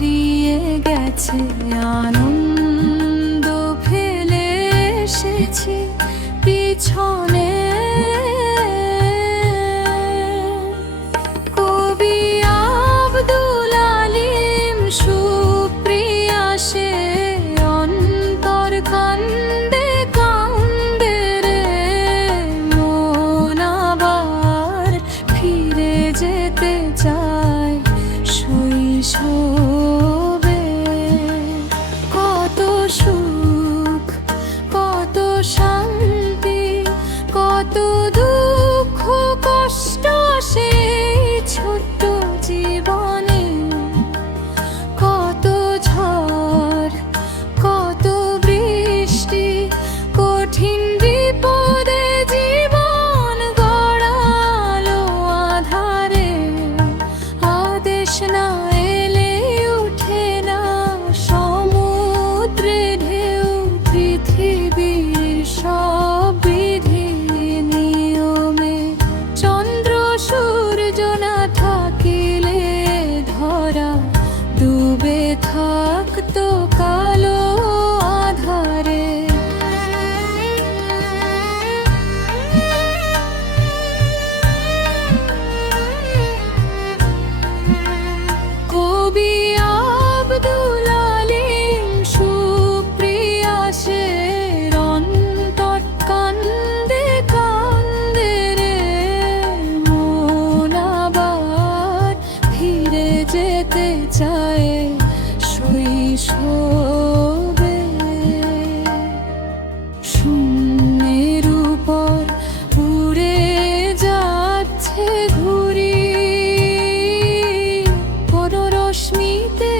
হারিয়ে গেছে আনন্দ ফেলে এসেছি পিছনে। কবি আব্দুল আলিম সুপ্রিয়া সে অন্তর কান্দে কান্দে রে, মন আবার ফিরে যেতে চায় শৈশবে। কত সুখ, কত শান্তি, কত দুঃখ কষ্ট সেই ছোট্ট জীবনে। কত ঝড়, কত বৃষ্টি, কঠিন বিপদে জীবন গড়ালো আধারে। আদেশ না এলে উঠে না সমুদ্রে ঢেউ, পৃথিবীর সব বিধি নিয়মে। চন্দ্র সূর্য না থাকিলে ধরা ডুবে থাকতো কালো আধারে। কবি আব্দুল আলিম সুপ্রিয়া সে অন্তর কান্দে কান্দে রে, মন আবার ফিরে যেতে চায় শৈশবে। শূন্যের উপর উড়ে যাচ্ছে ঘুড়ি, কোনো রশ্মিতে